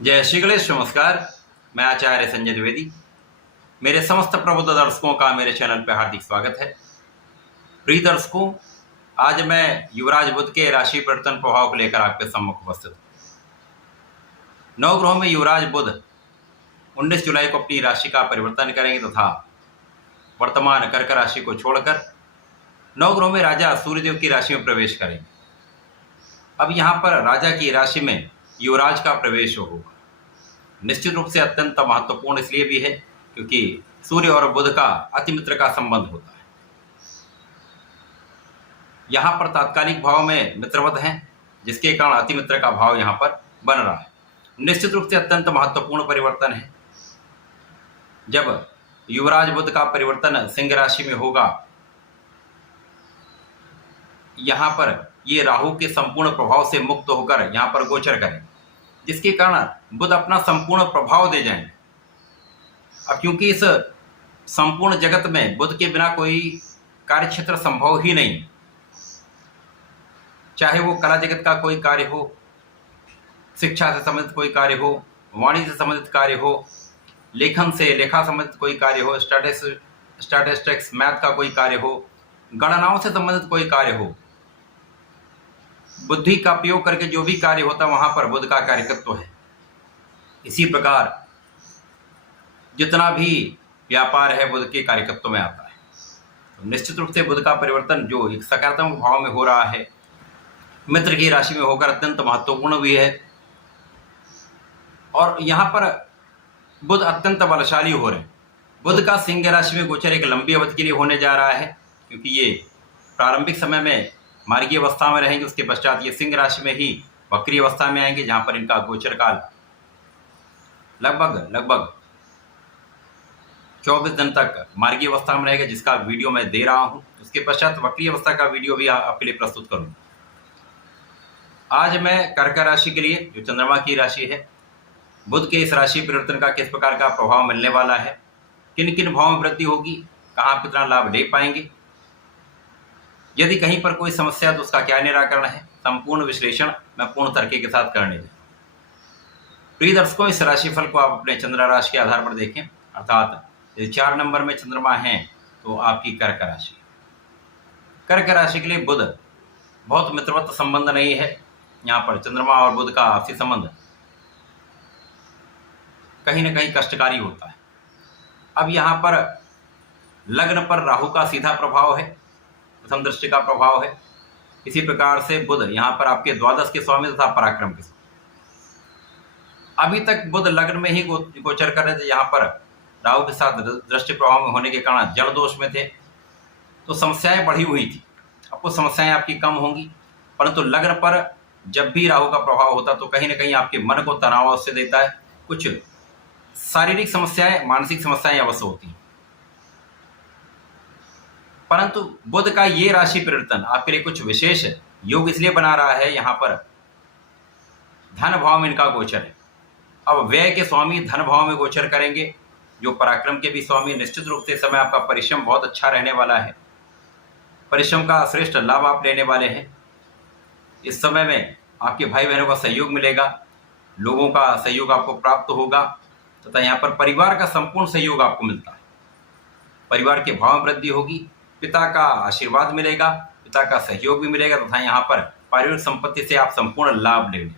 जय श्री गणेश। नमस्कार। मैं आचार्य संजय द्विवेदी। मेरे समस्त प्रबुद्ध दर्शकों का मेरे चैनल पर हार्दिक स्वागत है। प्रिय दर्शकों, आज मैं युवराज बुध के राशि परिवर्तन प्रभाव को लेकर आपके सम्मुख उपस्थित हूँ। नवग्रहों में युवराज बुध 19 जुलाई को अपनी राशि का परिवर्तन करेंगे तथा वर्तमान कर्क राशि को छोड़कर नवग्रहों में राजा सूर्यदेव की राशि में प्रवेश करेंगे। अब यहाँ पर राजा की राशि में युवराज का प्रवेश होगा। निश्चित रूप से अत्यंत महत्वपूर्ण इसलिए भी है क्योंकि सूर्य और बुध का अतिमित्र का संबंध होता है। यहाँ पर तात्कालिक भाव में मित्रवत हैं, जिसके कारण अतिमित्र का भाव यहाँ पर बन रहा है। निश्चित रूप से अत्यंत महत्वपूर्ण परिवर्तन है। जब युवराज बुध का परिवर्तन सिंह राशि में होगा, यहाँ पर ये राहु के संपूर्ण प्रभाव से मुक्त होकर यहाँ पर गोचर करें, जिसके कारण बुध अपना संपूर्ण प्रभाव दे जाएंगे। अब क्योंकि इस संपूर्ण जगत में बुध के बिना कोई कार्य क्षेत्र संभव ही नहीं, चाहे वो कला जगत का कोई कार्य हो, शिक्षा से संबंधित कोई कार्य हो, वाणी से संबंधित कार्य हो, लेखन से लेखा संबंधित कोई कार्य हो, स्टैटिस्टिक्स मैथ का कोई कार्य हो, गणनाओं से संबंधित कोई कार्य हो, बुद्धि का उपयोग करके जो भी कार्य होता है वहां पर बुध का कार्यकत्व है। इसी प्रकार जितना भी व्यापार है बुध के कार्यकत्व में आता है। तो निश्चित रूप से बुध का परिवर्तन जो एक सकारात्मक भाव में हो रहा है, मित्र की राशि में होकर अत्यंत महत्वपूर्ण भी है। और यहाँ पर बुध अत्यंत बलशाली हो रहे हैं। बुध का सिंह राशि में गोचर एक लंबी अवधि के लिए होने जा रहा है, क्योंकि ये प्रारंभिक समय में मार्गीय अवस्था में रहेंगे, उसके पश्चात ये सिंह राशि में ही वक्री अवस्था में आएंगे, जहां पर इनका गोचर काल लगभग 24 दिन तक मार्गीय अवस्था में रहेगा, जिसका वीडियो मैं दे रहा हूं। उसके पश्चात वक्री अवस्था का वीडियो भी आपके लिए प्रस्तुत करूंगा। आज मैं कर्क राशि के लिए, जो चंद्रमा की राशि है, बुध के इस राशि परिवर्तन का किस प्रकार का प्रभाव मिलने वाला है, किन किन भावों में वृद्धि होगी, कहाँ कितना लाभ ले पाएंगे, यदि कहीं पर कोई समस्या तो उसका क्या निराकरण है, संपूर्ण विश्लेषण मैं पूर्ण तरीके के साथ करने जा रहा हूं। प्रिय दर्शकों, इस राशिफल को आप अपने चंद्र राशि के आधार पर देखें, अर्थात यदि 4 नंबर में चंद्रमा है तो आपकी कर्क राशि। कर्क राशि के लिए बुध बहुत मित्रवत संबंध नहीं है। यहाँ पर चंद्रमा और बुध का आपसी संबंध कहीं ना कहीं कष्टकारी होता है। अब यहाँ पर लग्न पर राहु का सीधा प्रभाव है, प्रथम दृष्टि का प्रभाव है। इसी प्रकार से बुध यहाँ पर आपके द्वादश के स्वामी तथा पराक्रम के स्वामी। अभी तक बुध लग्न में ही गोचर कर रहे थे, यहाँ पर राहु के साथ दृष्टि प्रभाव में होने के कारण जड़ दोष में थे, तो समस्याएं बढ़ी हुई थी। अब कुछ समस्याएं आपकी कम होंगी, परंतु लग्न पर जब भी राहु का प्रभाव होता तो कहीं ना कहीं आपके मन को तनाव अवश्य देता है। कुछ शारीरिक समस्याएं, मानसिक समस्याएं अवश्य होती हैं। परंतु बुध का ये राशि परिवर्तन आपके लिए कुछ विशेष योग इसलिए बना रहा है, यहाँ पर धन भाव में इनका गोचर है। अब व्यय के स्वामी धन भाव में गोचर करेंगे, जो पराक्रम के भी स्वामी। निश्चित रूप से समय आपका परिश्रम बहुत अच्छा रहने वाला है, परिश्रम का श्रेष्ठ लाभ आप लेने वाले हैं। इस समय में आपके भाई बहनों का सहयोग मिलेगा, लोगों का सहयोग आपको प्राप्त होगा तथा यहाँ पर परिवार का संपूर्ण सहयोग आपको मिलता है। परिवार के भाव में वृद्धि होगी, पिता का आशीर्वाद मिलेगा, पिता का सहयोग भी मिलेगा तथा यहाँ पर पारिवारिक संपत्ति से आप संपूर्ण लाभ लेंगे।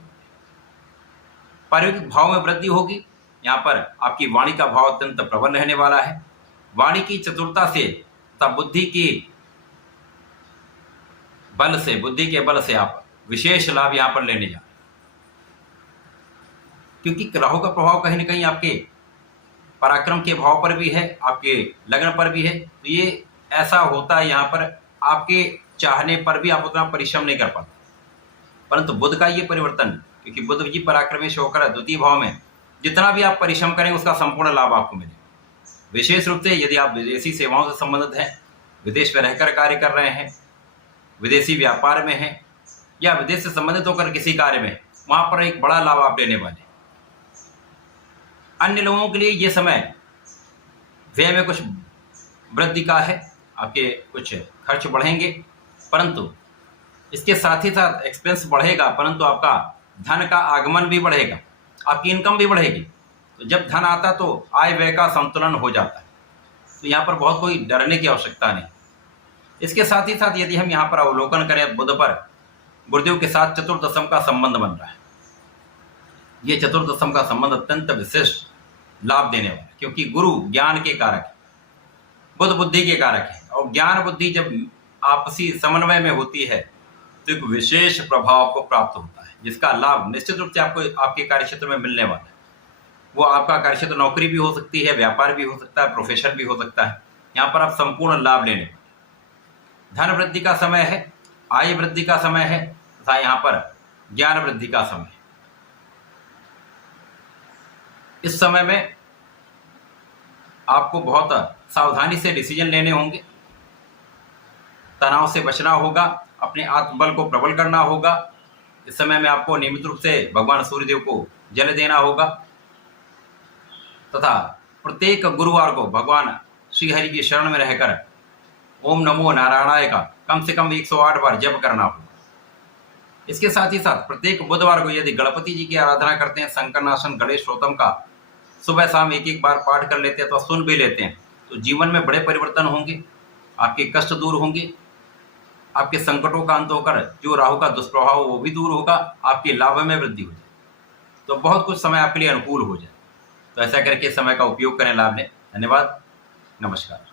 पारिवारिक भाव में वृद्धि होगी। यहाँ पर आपकी वाणी का भाव अत्यंत प्रबल रहने वाला है। वाणी की चतुरता से तथा बुद्धि के बल से आप विशेष लाभ यहाँ पर लेने जा रहे हैं, क्योंकि राहु का प्रभाव कहीं ना कहीं आपके पराक्रम के भाव पर भी है, आपके लग्न पर भी है। तो ये ऐसा होता है, यहाँ पर आपके चाहने पर भी आप उतना परिश्रम नहीं कर पाते। परंतु बुध का ये परिवर्तन, क्योंकि बुध जी पराक्रमेश होकर द्वितीय भाव में, जितना भी आप परिश्रम करें उसका संपूर्ण लाभ आपको मिलेगा। विशेष रूप से यदि आप विदेशी सेवाओं से संबंधित हैं, विदेश में रहकर कार्य कर रहे हैं, विदेशी व्यापार में हैं, या विदेश से संबंधित होकर किसी कार्य में, वहां पर एक बड़ा लाभ आप लेने वाले हैं। अन्य लोगों के लिए ये समय व्यय में कुछ वृद्धि का है, आपके कुछ खर्च बढ़ेंगे, परंतु इसके साथ ही साथ एक्सपेंस बढ़ेगा, परंतु आपका धन का आगमन भी बढ़ेगा। आपकी इनकम भी बढ़ेगी। तो जब धन आता तो आय व्यय का संतुलन हो जाता है। तो यहाँ पर बहुत कोई डरने की आवश्यकता नहीं। इसके साथ ही साथ यदि हम यहाँ पर अवलोकन करें, बुध पर गुरुदेव के साथ चतुर्दशम का संबंध बन रहा है। ये चतुर्दशम का संबंध अत्यंत विशिष्ट लाभ देने वाला है, क्योंकि गुरु ज्ञान के कारक है, बुध बुद्धि के कारक है, और ज्ञान बुद्धि जब आपसी समन्वय में होती है तो एक विशेष प्रभाव को प्राप्त होता है, जिसका लाभ निश्चित रूप से आपको आपके कार्यक्षेत्र में मिलने वाला है। वो आपका कार्यक्षेत्र नौकरी भी हो सकती है, व्यापार भी हो सकता है, प्रोफेशन भी हो सकता है। यहाँ पर आप संपूर्ण लाभ लेने वाले। धन वृद्धि का समय है, आय वृद्धि का समय है, तथा यहाँ पर ज्ञान वृद्धि का समय है। इस समय में आपको बहुत सावधानी से डिसीजन लेने होंगे, तनाव से बचना होगा, अपने आत्मबल को प्रबल करना होगा। इस समय में आपको नियमित रूप से भगवान सूर्यदेव को जल देना होगा, तथा प्रत्येक गुरुवार को भगवान श्रीहरि की शरण में रहकर ओम नमो नारायणाय का कम से कम 108 बार जप करना होगा। इसके साथ ही साथ प्रत्येक बुधवार को यदि गणपति जी की आराधना करते हैं, संकरनाशन गणेश स्तोत्रम का सुबह शाम एक बार पाठ कर लेते हैं तो सुन भी लेते हैं, तो जीवन में बड़े परिवर्तन होंगे, आपके कष्ट दूर होंगे, आपके संकटों का अंत होकर जो राहु का दुष्प्रभाव वो भी दूर होगा, आपके लाभ में वृद्धि हो जाए, तो बहुत कुछ समय आपके लिए अनुकूल हो जाए। तो ऐसा करके समय का उपयोग करें, लाभ लें। धन्यवाद, नमस्कार।